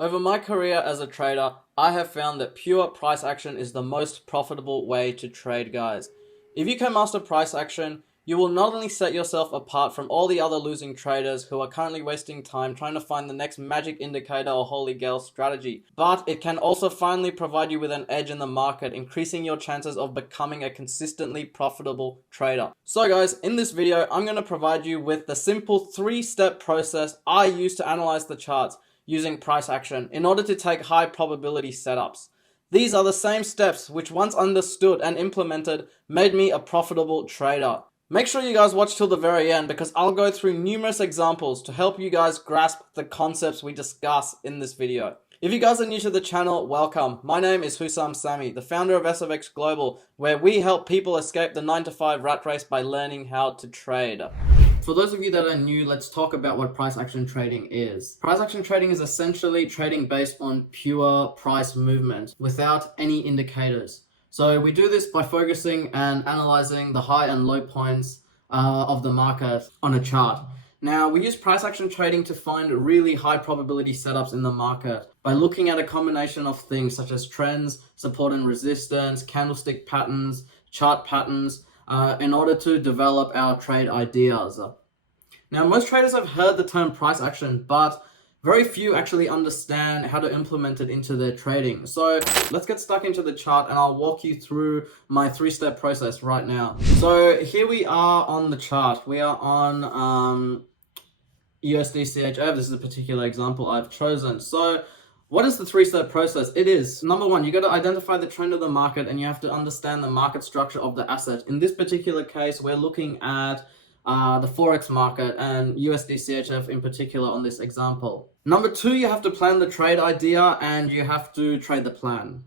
Over my career as a trader, I have found that pure price action is the most profitable way to trade, guys. If you can master price action, you will not only set yourself apart from all the other losing traders who are currently wasting time trying to find the next magic indicator or holy grail strategy, but it can also finally provide you with an edge in the market, increasing your chances of becoming a consistently profitable trader. So guys, in this video, I'm going to provide you with the simple 3-step process I use to analyze the charts using price action in order to take high probability setups. These are the same steps which, once understood and implemented, made me a profitable trader. Make sure you guys watch till the very end because I'll go through numerous examples to help you guys grasp the concepts we discuss in this video. If you guys are new to the channel, welcome. My name is Hussam Sami, the founder of SFX-GLOBAL, where we help people escape the 9-to-5 rat race by learning how to trade. For those of you that are new, let's talk about what price action trading is. Price action trading is essentially trading based on pure price movement without any indicators. So we do this by focusing and analyzing the high and low points of the market on a chart. Now, we use price action trading to find really high probability setups in the market by looking at a combination of things such as trends, support and resistance, candlestick patterns, chart patterns, in order to develop our trade ideas. Now, most traders have heard the term price action, but very few actually understand how to implement it into their trading. So let's get stuck into the chart and I'll walk you through my 3-step process right now. So here we are on the chart. We are on USDCHF. This is a particular example I've chosen. So what is the 3-step process? It is, number one, you got to identify the trend of the market and you have to understand the market structure of the asset. In this particular case, we're looking at the Forex market and USDCHF in particular on this example. Number two, you have to plan the trade idea and you have to trade the plan.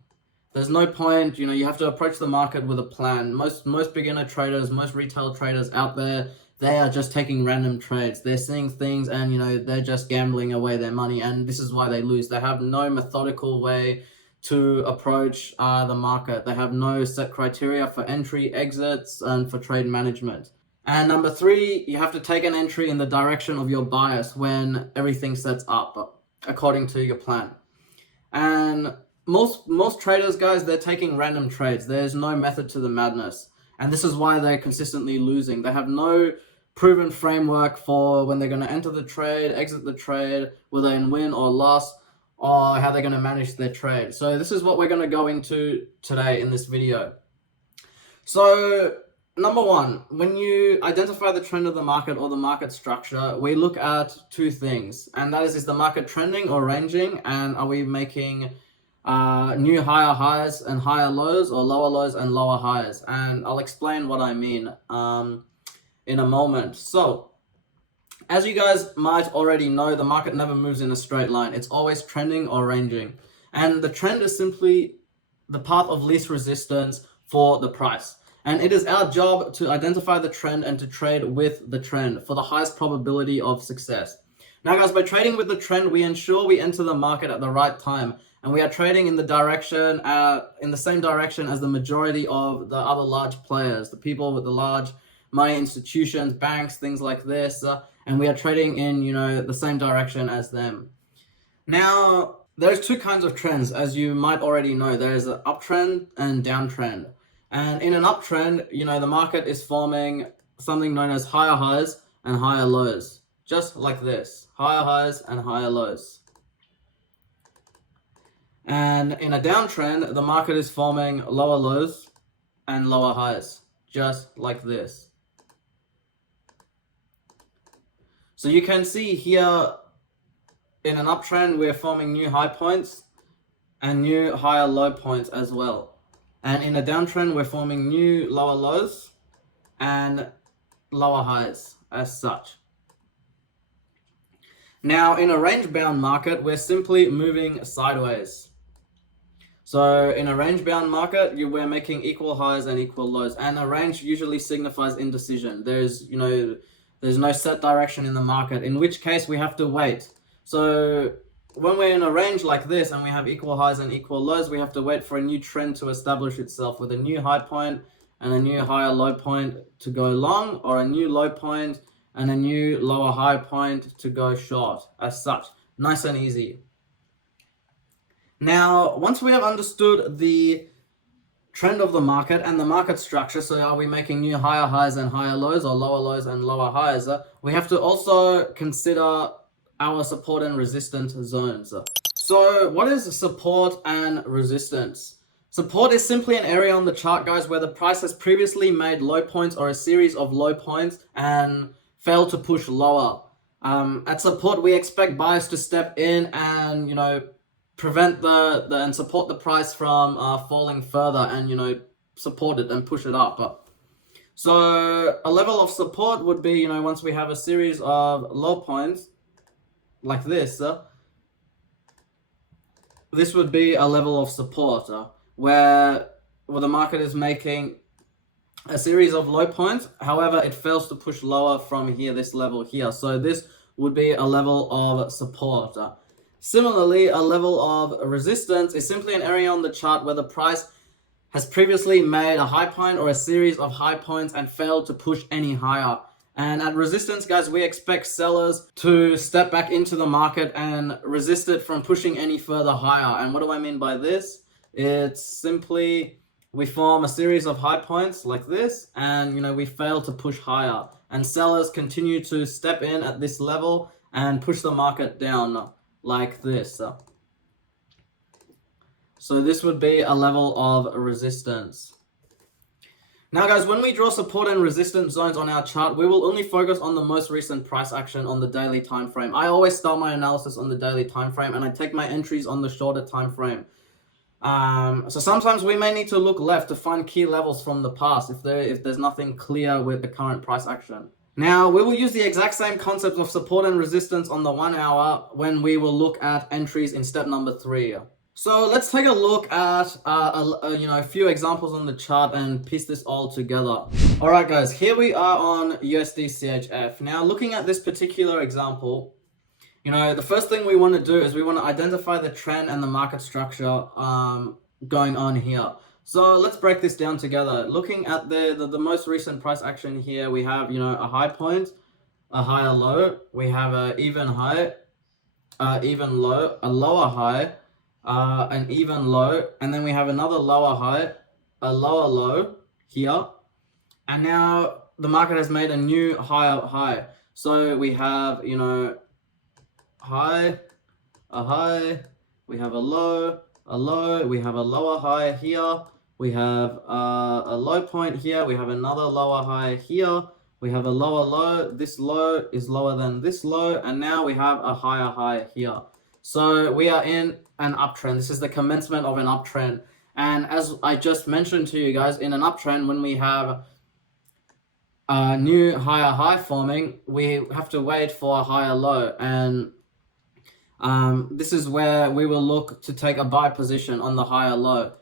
There's no point, you have to approach the market with a plan. Most beginner traders, most retail traders out there, they are just taking random trades. They're seeing things and, they're just gambling away their money, and this is why they lose. They have no methodical way to approach the market. They have no set criteria for entry, exits, and for trade management. And number three, you have to take an entry in the direction of your bias when everything sets up according to your plan. And most traders, guys, they're taking random trades. There's no method to the madness. And this is why they're consistently losing. They have no proven framework for when they're going to enter the trade, exit the trade, whether they win or loss, or how they're going to manage their trade. So this is what we're going to go into today in this video. So number one, when you identify the trend of the market or the market structure, we look at two things. And that is the market trending or ranging? And are we making new higher highs and higher lows, or lower lows and lower highs? And I'll explain what I mean in a moment. So as you guys might already know, the market never moves in a straight line. It's always trending or ranging. And the trend is simply the path of least resistance for the price. And it is our job to identify the trend and to trade with the trend for the highest probability of success. Now guys, by trading with the trend, we ensure we enter the market at the right time. And we are trading in the direction, in the same direction as the majority of the other large players, the people with the large money institutions, banks, things like this. And we are trading in, the same direction as them. Now, there's two kinds of trends, as you might already know. There's an uptrend and downtrend. And in an uptrend, the market is forming something known as higher highs and higher lows. Just like this, higher highs and higher lows. And in a downtrend, the market is forming lower lows and lower highs, just like this. So you can see here, in an uptrend, we're forming new high points and new higher low points as well. And in a downtrend, we're forming new lower lows and lower highs as such. Now, in a range-bound market, we're simply moving sideways. So in a range-bound market, we're making equal highs and equal lows. And a range usually signifies indecision. There's no set direction in the market, in which case we have to wait. So when we're in a range like this and we have equal highs and equal lows, we have to wait for a new trend to establish itself with a new high point and a new higher low point to go long, or a new low point and a new lower high point to go short as such. Nice and easy. Now, once we have understood the trend of the market and the market structure, so are we making new higher highs and higher lows, or lower lows and lower highs, we have to also consider our support and resistance zones. So what is support and resistance? Support is simply an area on the chart, guys, where the price has previously made low points or a series of low points and failed to push lower. At support, we expect buyers to step in and, prevent and support the price from falling further, and, support it and push it up. So a level of support would be, once we have a series of low points like this, this would be a level of support where the market is making a series of low points. However, it fails to push lower from here, this level here. So this would be a level of support. Similarly, a level of resistance is simply an area on the chart where the price has previously made a high point or a series of high points and failed to push any higher. And at resistance, guys, we expect sellers to step back into the market and resist it from pushing any further higher. And what do I mean by this? It's simply we form a series of high points like this, and we fail to push higher. And sellers continue to step in at this level and push the market down like this. So this would be a level of resistance. Now, guys, when we draw support and resistance zones on our chart, we will only focus on the most recent price action on the daily time frame. I always start my analysis on the daily time frame, and I take my entries on the shorter time frame. So sometimes we may need to look left to find key levels from the past if there's nothing clear with the current price action. Now, we will use the exact same concepts of support and resistance on the 1 hour when we will look at entries in step number 3. So let's take a look at a few examples on the chart and piece this all together. All right, guys, here we are on USDCHF. Now, looking at this particular example, the first thing we want to do is we want to identify the trend and the market structure going on here. So let's break this down together. Looking at the most recent price action here, we have a high point, a higher low. We have an even high, even low, a lower high, an even low, and then we have another lower high, a lower low here, and now the market has made a new higher high. So we have high, a high, we have a low, we have a lower high here, we have a low point here, we have another lower high here, we have a lower low, this low is lower than this low, and now we have a higher high here. So we are in an uptrend. This is the commencement of an uptrend. And as I just mentioned to you guys, in an uptrend, when we have a new higher high forming, we have to wait for a higher low. And this is where we will look to take a buy position on the higher low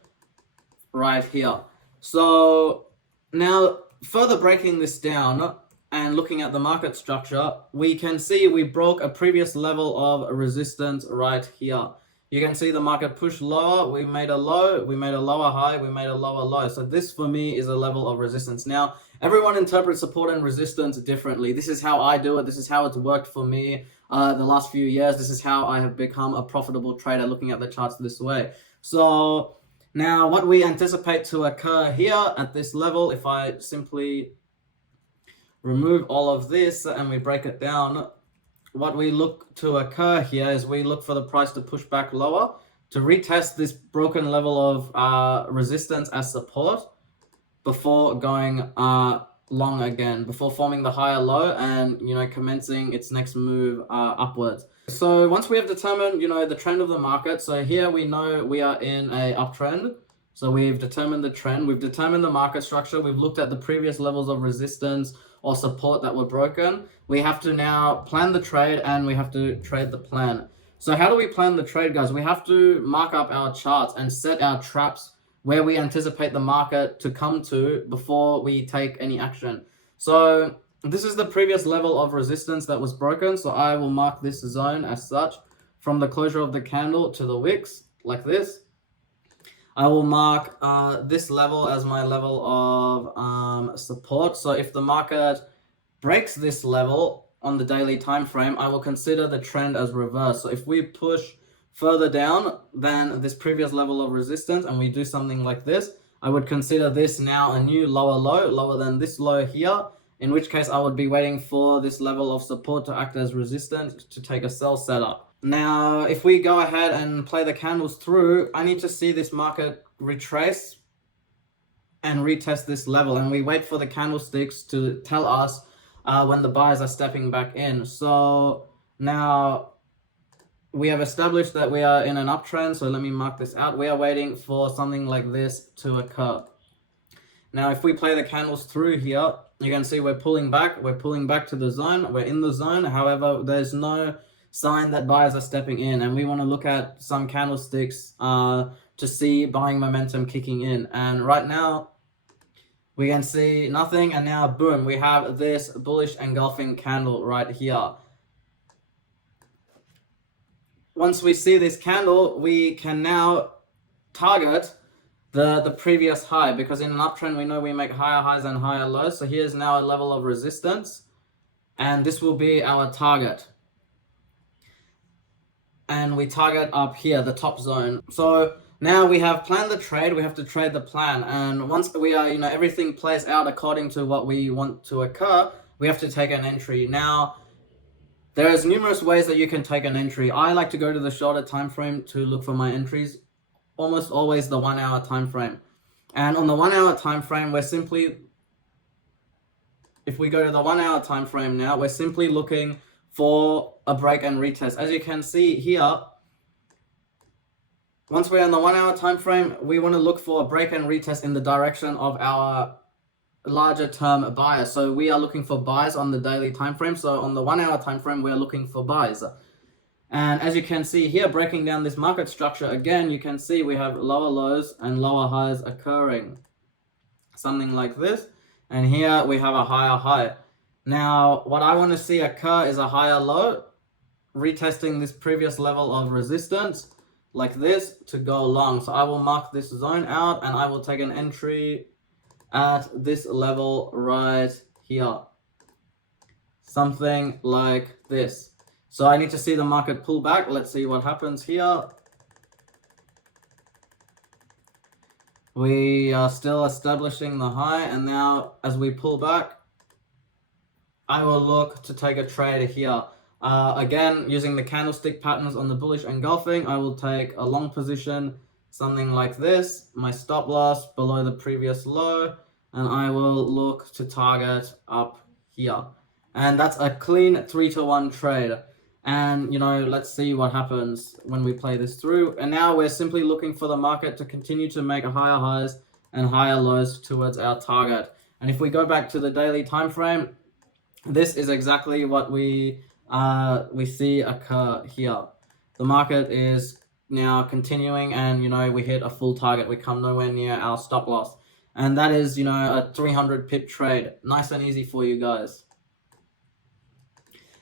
right here. So now, further breaking this down and looking at the market structure, we can see we broke a previous level of resistance right here. You can see the market pushed lower, we made a low, we made a lower high, we made a lower low. So this for me is a level of resistance. Now, everyone interprets support and resistance differently. This is how I do it. This is how it's worked for me the last few years. This is how I have become a profitable trader, looking at the charts this way. So now what we anticipate to occur here at this level, if I simply remove all of this and we break it down, what we look to occur here is we look for the price to push back lower, to retest this broken level of resistance as support before going long again, before forming the higher low and commencing its next move upwards. So once we have determined the trend of the market, so here we know we are in a uptrend. So we've determined the trend, we've determined the market structure, we've looked at the previous levels of resistance or support that were broken. We have to now plan the trade and we have to trade the plan. So how do we plan the trade, guys? We have to mark up our charts and set our traps where we anticipate the market to come to before we take any action. So this is the previous level of resistance that was broken. So I will mark this zone as such from the closure of the candle to the wicks like this. I will mark this level as my level of support. So if the market breaks this level on the daily time frame, I will consider the trend as reverse. So if we push further down than this previous level of resistance, and we do something like this, I would consider this now a new lower low, lower than this low here, in which case I would be waiting for this level of support to act as resistance to take a sell setup. Now, if we go ahead and play the candles through, I need to see this market retrace and retest this level, and we wait for the candlesticks to tell us when the buyers are stepping back in. So now we have established that we are in an uptrend, so let me mark this out. We are waiting for something like this to occur. Now, if we play the candles through here, you can see we're pulling back to the zone, we're in the zone. However, there's no sign that buyers are stepping in, and we want to look at some candlesticks to see buying momentum kicking in. And right now, we can see nothing, and now boom, we have this bullish engulfing candle right here. Once we see this candle, we can now target the previous high, because in an uptrend we know we make higher highs and higher lows. So here's now a level of resistance, and this will be our target. And we target up here, the top zone. So now we have planned the trade, we have to trade the plan. And once we are, everything plays out according to what we want to occur, we have to take an entry. Now, there's numerous ways that you can take an entry. I like to go to the shorter time frame to look for my entries, almost always the 1 hour time frame. And on the 1 hour time frame, if we go to the 1 hour time frame now, we're simply looking for a break and retest. As you can see here, once we're in the 1 hour time frame, we want to look for a break and retest in the direction of our larger term buyers. So we are looking for buys on the daily time frame. So on the 1 hour time frame, we're looking for buys. And as you can see here, breaking down this market structure again, you can see we have lower lows and lower highs occurring, something like this. And here we have a higher high. Now, what I want to see occur is a higher low, retesting this previous level of resistance like this to go long. So I will mark this zone out, and I will take an entry at this level right here, something like this. So I need to see the market pull back. Let's see what happens here. We are still establishing the high, and now as we pull back, I will look to take a trade here. Again, using the candlestick patterns on the bullish engulfing, I will take a long position, something like this, my stop loss below the previous low, and I will look to target up here. And that's a clean 3-to-1 trade. And, let's see what happens when we play this through. And now we're simply looking for the market to continue to make higher highs and higher lows towards our target. And if we go back to the daily time frame, this is exactly what we see occur here. The market is now continuing, and we hit a full target. We come nowhere near our stop loss, and that is a 300 pip trade. Nice and easy for you guys.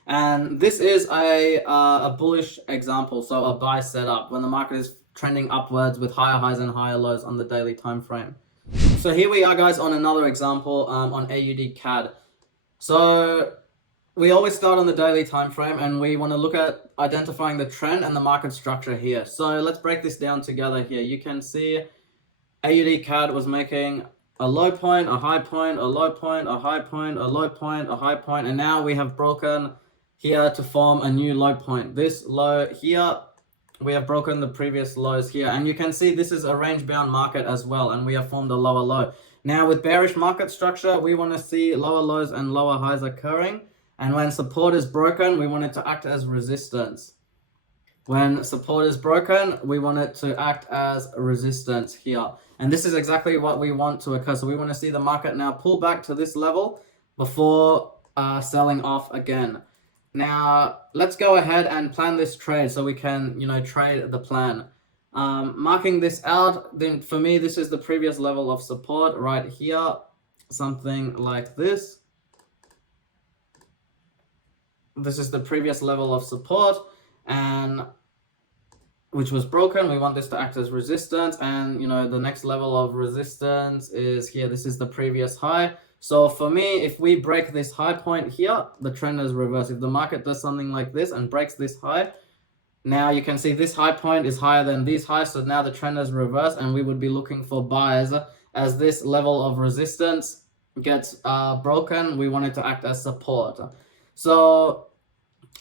And this is a bullish example, so a buy setup when the market is trending upwards with higher highs and higher lows on the daily time frame. So here we are, guys, on another example on AUDCAD. So we always start on the daily time frame, and we want to look at identifying the trend and the market structure here. So let's break this down together here. You can see AUDCAD was making a low point, a high point, a low point, a high point, a low point, a high point, and now we have broken here to form a new low point. This low here, we have broken the previous lows here, and you can see this is a range bound market as well, and we have formed a lower low. Now with bearish market structure, we want to see lower lows and lower highs occurring, and when support is broken, we want it to act as resistance. When support is broken, we want it to act as resistance here. And this is exactly what we want to occur. So we want to see the market now pull back to this level before selling off again. Now, let's go ahead and plan this trade so we can, trade the plan. Marking this out, then for me, this is the previous level of support right here, something like this. This is the previous level of support, and which was broken. We want this to act as resistance, and the next level of resistance is here. This is the previous high. So for me, if we break this high point here, the trend is reversed. If the market does something like this and breaks this high, Now you can see this high point is higher than these highs, so now the trend is reversed, and we would be looking for buys as this level of resistance gets broken. We want it to act as support. So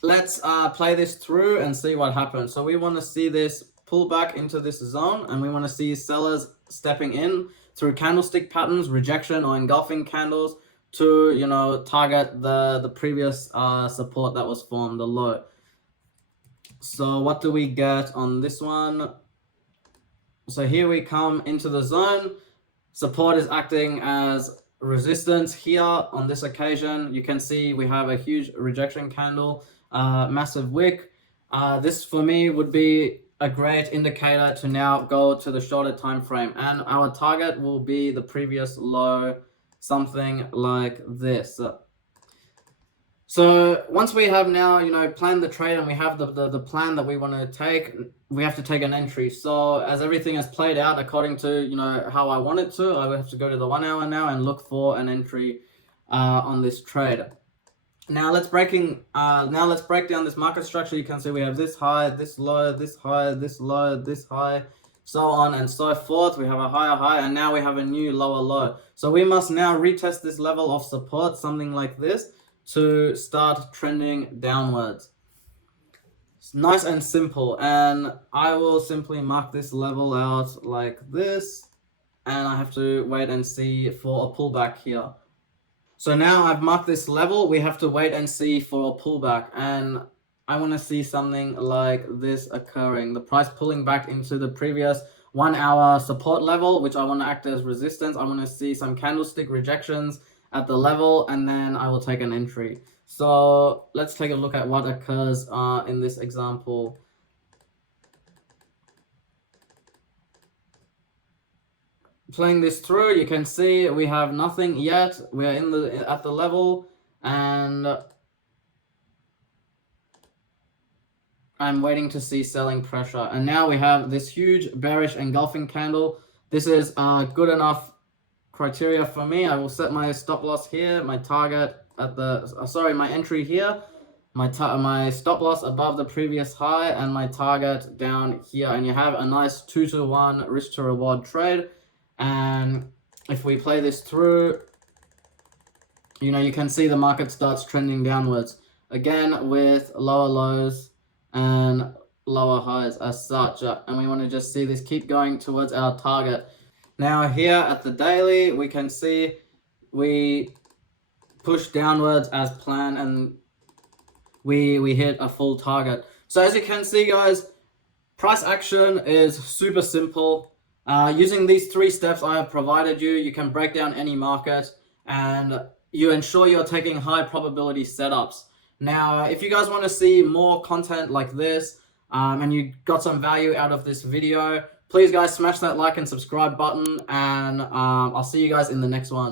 let's play this through and see what happens. So we want to see this pull back into this zone, and we want to see sellers stepping in through candlestick patterns, rejection or engulfing candles to, you know, target the previous support that was formed, the low. So what do we get on this one? So here we come into the zone. Support is acting as resistance here. On this occasion, you can see we have a huge rejection candle, massive wick. This for me would be a great indicator to now go to the shorter time frame, and our target will be the previous low, something like this. So once we have now, you know, planned the trade and we have the plan that we want to take, we have to take an entry. So as everything has played out according to, you know, how I want it to, I will have to go to the 1 hour now and look for an entry on this trade. Now let's break down this market structure. You can see we have this high, this low, this high, this low, this high, so on and so forth. We have a higher high, and now we have a new lower low. So we must now retest this level of support, something like this, to start trending downwards. It's nice and simple, and I will simply mark this level out like this, and I have to wait and see for a pullback here. So now I've marked this level. We have to wait and see for a pullback, and I want to see something like this occurring. The price pulling back into the previous 1 hour support level, which I want to act as resistance. I want to see some candlestick rejections at the level, and then I will take an entry. So let's take a look at what occurs in this example. Playing this through, you can see we have nothing yet. We are at the level, and I'm waiting to see selling pressure. And now we have this huge bearish engulfing candle. This is good enough criteria for me. I will set my stop loss here, my target at the my entry here, my stop loss above the previous high, and my target down here. And you have a nice 2-to-1 risk to reward trade. And if we play this through, you know, you can see the market starts trending downwards again with lower lows and lower highs as such, and we want to just see this keep going towards our target. Now here at the daily, we can see we push downwards as planned, and we hit a full target. So as you can see, guys, price action is super simple. Using these 3 steps I have provided you, you can break down any market, and you ensure you're taking high probability setups. Now, if you guys want to see more content like this, and you got some value out of this video, please guys smash that like and subscribe button, and I'll see you guys in the next one.